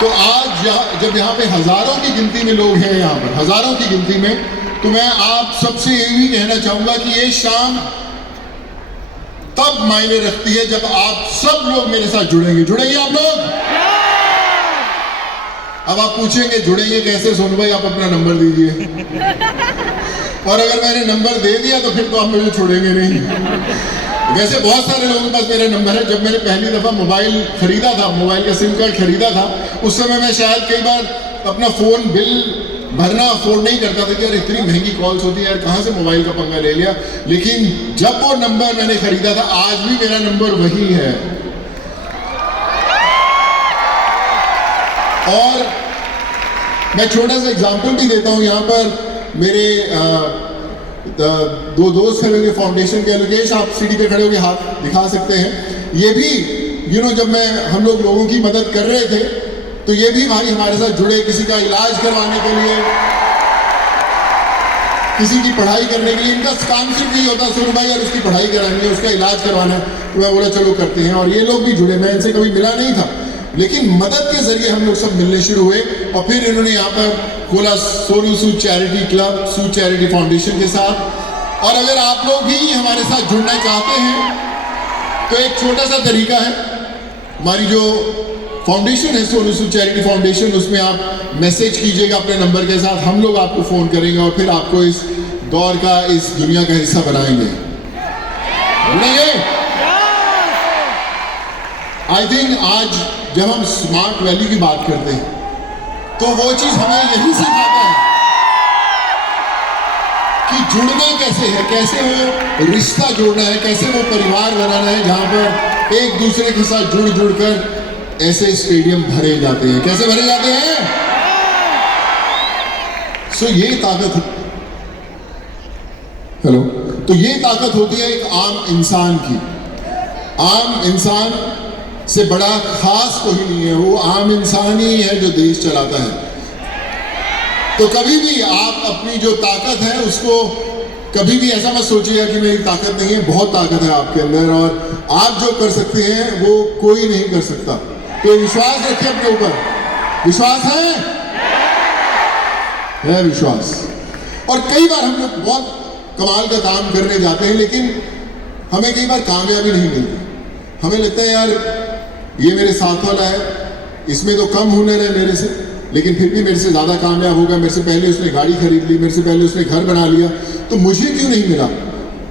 तो आज जब यहाँ पे हजारों की गिनती में लोग हैं, यहाँ पर हजारों की गिनती में, तो मैं आप सबसे यही कहना चाहूंगा कि ये शाम तब मायने रखती है जब आप सब लोग मेरे साथ जुड़ेंगे। जुड़ेंगे आप लोग? अब आप पूछेंगे जुड़ेंगे कैसे सोनू भाई, आप अपना नंबर दीजिए। और अगर मैंने नंबर दे दिया तो फिर तो आप मुझे छोड़ेंगे नहीं। वैसे बहुत सारे लोगों के पास मेरा नंबर है। जब मैंने पहली दफा मोबाइल खरीदा था, मोबाइल का सिम कार्ड खरीदा था, उस समय मैं शायद कई बार अपना फोन बिल भरना अफोर्ड नहीं करता था कि यार इतनी महंगी कॉल्स होती है, यार कहाँ से मोबाइल का पंगा ले लिया। लेकिन जब वो नंबर मैंने खरीदा था, आज भी मेरा नंबर वही है। और मैं छोटा सा एग्जाम्पल भी देता हूँ। यहाँ पर मेरे दो दोस्त खड़े होंगे फाउंडेशन के। लोकेश, आप सीढ़ी पे खड़े होकर हाथ दिखा सकते हैं। ये भी जब हम लोग लोगों की मदद कर रहे थे, तो ये भी भाई हमारे साथ जुड़े, किसी का इलाज करवाने के लिए, किसी की पढ़ाई करने के लिए। इनका काम सिर्फ यही होता है, सोनू भाई यार उसकी पढ़ाई करानी है, उसका इलाज करवाना है। तो मैं बोला चलो करते हैं। और ये लोग भी जुड़े, मैं इनसे कभी मिला नहीं था, लेकिन मदद के जरिए हम लोग सब मिलने शुरू हुए। और फिर इन्होंने यहाँ पर खोला सोनू सूद चैरिटी क्लब, सूद चैरिटी फाउंडेशन के साथ। और अगर आप लोग भी हमारे साथ जुड़ना चाहते हैं तो एक छोटा सा तरीका है। हमारी जो फाउंडेशन है सोनू सूद चैरिटी फाउंडेशन, उसमें आप मैसेज कीजिएगा अपने नंबर के साथ, हम लोग आपको फोन करेंगे और फिर आपको इस दौर का, इस दुनिया का हिस्सा बनाएंगे। आई थिंक आज जब हम स्मार्ट वैली की बात करते हैं तो वो चीज हमें यही सिखाता है कि जुड़ना कैसे है, कैसे वो रिश्ता जोड़ना है, कैसे वो परिवार बनाना है, जहां पर एक दूसरे के साथ जुड़ जुड़ कर ऐसे स्टेडियम भरे जाते हैं। कैसे भरे जाते हैं? सो ये ताकत, हेलो, तो ये ताकत होती है एक आम इंसान की। आम इंसान से बड़ा खास कोई नहीं है, वो आम इंसान ही है जो देश चलाता है। तो कभी भी आप अपनी जो ताकत है उसको कभी भी ऐसा मत सोचिएगा कि मेरी ताकत नहीं है। बहुत ताकत है आपके अंदर, और आप जो कर सकते हैं वो कोई नहीं कर सकता। तो विश्वास रखिए अपने ऊपर। विश्वास है विश्वास। और कई बार हम लोग बहुत कमाल का काम करने जाते हैं, लेकिन हमें कई बार कामयाबी नहीं मिलती। हमें लगता है यार ये मेरे साथ वाला है, इसमें तो कम हुनर है मेरे से, लेकिन फिर भी मेरे से ज्यादा कामयाब होगा। मेरे से पहले उसने गाड़ी खरीद ली, मेरे से पहले उसने घर बना लिया, तो मुझे क्यों नहीं मिला?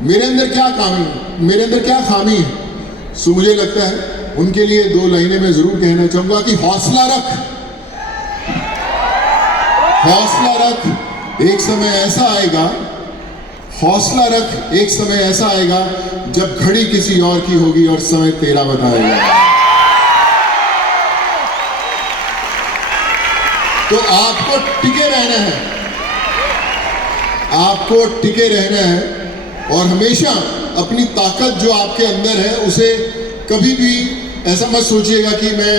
मेरे अंदर क्या कमी, मेरे अंदर क्या खामी है? सो मुझे लगता है उनके लिए दो लाइनें मैं जरूर कहना चाहूंगा कि हौसला रख, हौसला रख। एक समय ऐसा आएगा, हौसला रख, एक समय ऐसा आएगा जब घड़ी किसी और की होगी और समय तेरा बताएगा। तो आपको टिके रहना है, आपको टिके रहना है, और हमेशा अपनी ताकत जो आपके अंदर है उसे कभी भी ऐसा मत सोचिएगा कि मैं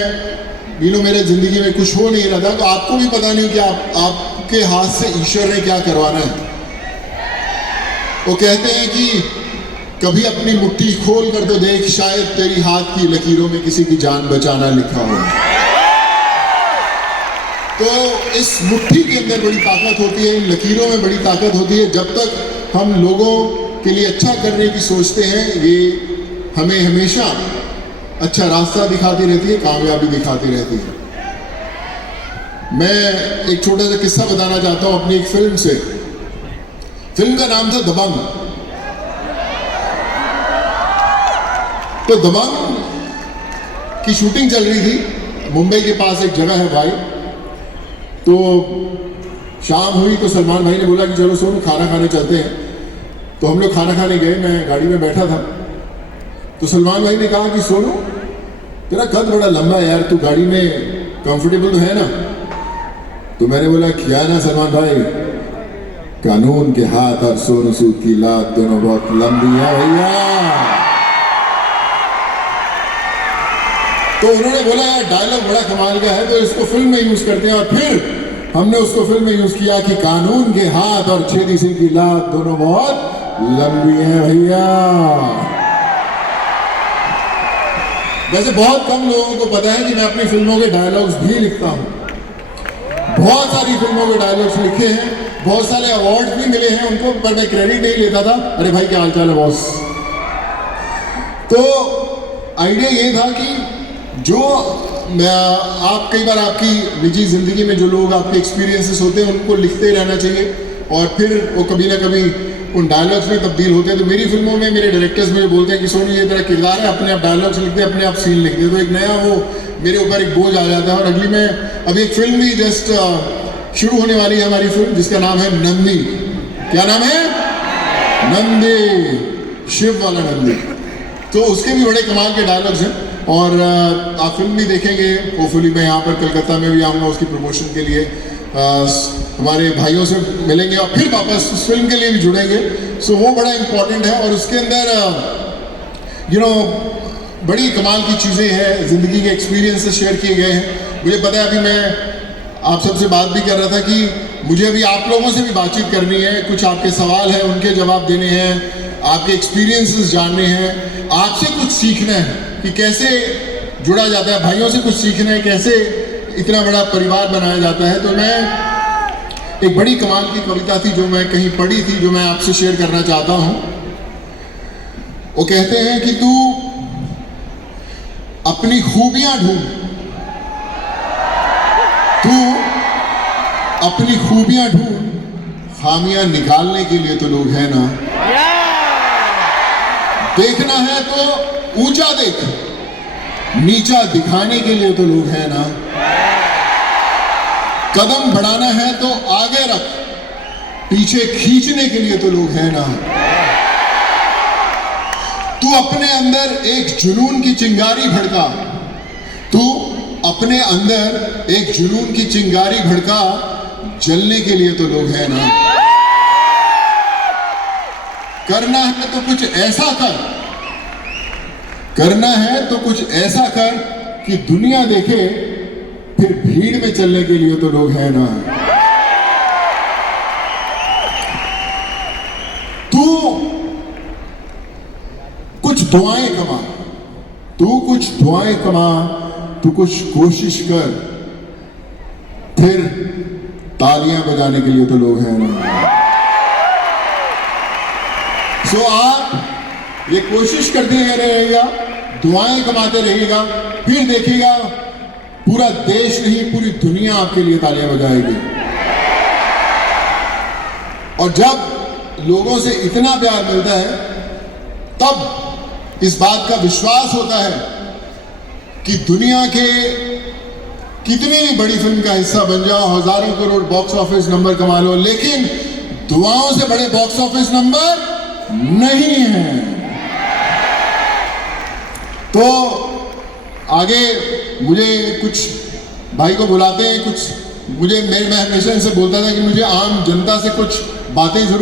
मेरे जिंदगी में कुछ हो नहीं रहा था। तो आपको भी पता नहीं कि आपके हाथ से ईश्वर ने क्या करवाना है। वो कहते हैं कि कभी अपनी मुट्ठी खोल कर तो देख, शायद तेरी हाथ की लकीरों में किसी की जान बचाना लिखा हो। तो इस मुट्ठी के अंदर बड़ी ताकत होती है, इन लकीरों में बड़ी ताकत होती है। जब तक हम लोगों के लिए अच्छा करने की सोचते हैं, ये हमें हमेशा अच्छा रास्ता दिखाती रहती है, कामयाबी दिखाती रहती है। मैं एक छोटा सा किस्सा बताना चाहता हूं अपनी एक फिल्म से। फिल्म का नाम था दबंग। तो दबंग की शूटिंग चल रही थी, मुंबई के पास एक जगह है भाई। तो शाम हुई तो सलमान भाई ने बोला कि चलो सोनू खाना खाने चलते हैं। तो हम लोग खाना खाने गए, मैं गाड़ी में बैठा था। तो सलमान भाई ने कहा कि सोनू तेरा कद बड़ा लंबा है यार, तू गाड़ी में कंफर्टेबल तो है ना? तो मैंने बोला क्या ना सलमान भाई, कानून के हाथ और सोनू सूद की लात दोनों बहुत लंबी है भैया। तो उन्होंने बोला यार डायलॉग बड़ा कमाल का है, तो इसको फिल्म में यूज करते हैं। और फिर हमने उसको फिल्म में यूज किया कि कानून के हाथ और छेदी सिंह की लात दोनों बहुत लंबी है भैया। वैसे बहुत कम लोगों को पता है कि मैं अपनी फिल्मों के डायलॉग्स भी लिखता हूँ। बहुत सारी फिल्मों के डायलॉग्स लिखे हैं, बहुत सारे अवार्ड्स भी मिले हैं उनको, पर मैं क्रेडिट नहीं लेता था। अरे भाई क्या हालचाल है बॉस। तो आइडिया ये था कि जो आप कई बार आपकी निजी जिंदगी में जो लोग आपके एक्सपीरियंसेस होते हैं उनको लिखते रहना चाहिए और फिर वो कभी ना कभी उन डायलॉग्स में तब्दील होते हैं। तो मेरी फिल्मों में मेरे डायरेक्टर्स मुझे बोलते हैं कि सोनू ये तेरा किरदार है, अपने आप डायलॉग्स लिख दे, अपने आप सीन लिख दे। तो एक नया वो मेरे ऊपर एक बोझ आ जाता है। और अगली में अभी एक फिल्म भी जस्ट शुरू होने वाली है हमारी फिल्म, जिसका नाम है नंदी। क्या नाम है? नंदी, शिव वाला नंदी। तो उसके भी बड़े कमाल के डायलॉग्स हैं और आप फिल्म भी देखेंगे। होपफुली मैं यहाँ पर कलकत्ता में भी आऊँगा उसकी प्रमोशन के लिए, हमारे भाइयों से मिलेंगे और फिर वापस उस फिल्म के लिए भी जुड़ेंगे। सो वो बड़ा इम्पोर्टेंट है और उसके अंदर बड़ी कमाल की चीज़ें हैं, ज़िंदगी के एक्सपीरियंसेस शेयर किए गए हैं। मुझे पता है, अभी मैं आप सबसे बात भी कर रहा था कि मुझे अभी आप लोगों से भी बातचीत करनी है, कुछ आपके सवाल हैं उनके जवाब देने हैं, आपके एक्सपीरियंसेस जानने हैं, आपसे कुछ सीखना है कि कैसे जुड़ा जाता है, भाइयों से कुछ सीखना है कैसे इतना बड़ा परिवार बनाया जाता है। तो मैं एक बड़ी कमाल की कविता थी जो मैं कहीं पढ़ी थी, जो मैं आपसे शेयर करना चाहता हूं। वो कहते हैं कि तू अपनी खूबियां ढूंढ, तू अपनी खूबियां ढूंढ, खामियां निकालने के लिए तो लोग हैं ना। देखना है तो ऊंचा देख, नीचा दिखाने के लिए तो लोग हैं ना। कदम बढ़ाना है तो आगे रख, पीछे खींचने के लिए तो लोग हैं ना। तू अपने अंदर एक जुनून की चिंगारी भड़का, तू अपने अंदर एक जुनून की चिंगारी भड़का, जलने के लिए तो लोग हैं ना। करना है तो कुछ ऐसा कर, करना है तो कुछ ऐसा कर कि दुनिया देखे, फिर भीड़ में चलने के लिए तो लोग हैं ना। तू कुछ दुआएं कमा, तू कुछ दुआएं कमा, तू कुछ कोशिश कर, फिर तालियां बजाने के लिए तो लोग हैं ना। सो आप ये कोशिश करते रहिएगा, दुआएं कमाते रहिएगा, फिर देखिएगा पूरा देश नहीं पूरी दुनिया आपके लिए तालियां बजाएगी। और जब लोगों से इतना प्यार मिलता है तब इस बात का विश्वास होता है कि दुनिया के कितनी भी बड़ी फिल्म का हिस्सा बन जाओ, हजारों करोड़ बॉक्स ऑफिस नंबर कमा लो, लेकिन दुआओं से बड़े बॉक्स ऑफिस नंबर नहीं है। तो आगे मुझे कुछ भाई को बुलाते हैं, कुछ मुझे मैं हमेशा इनसे बोलता था कि मुझे आम जनता से कुछ बातें जरूर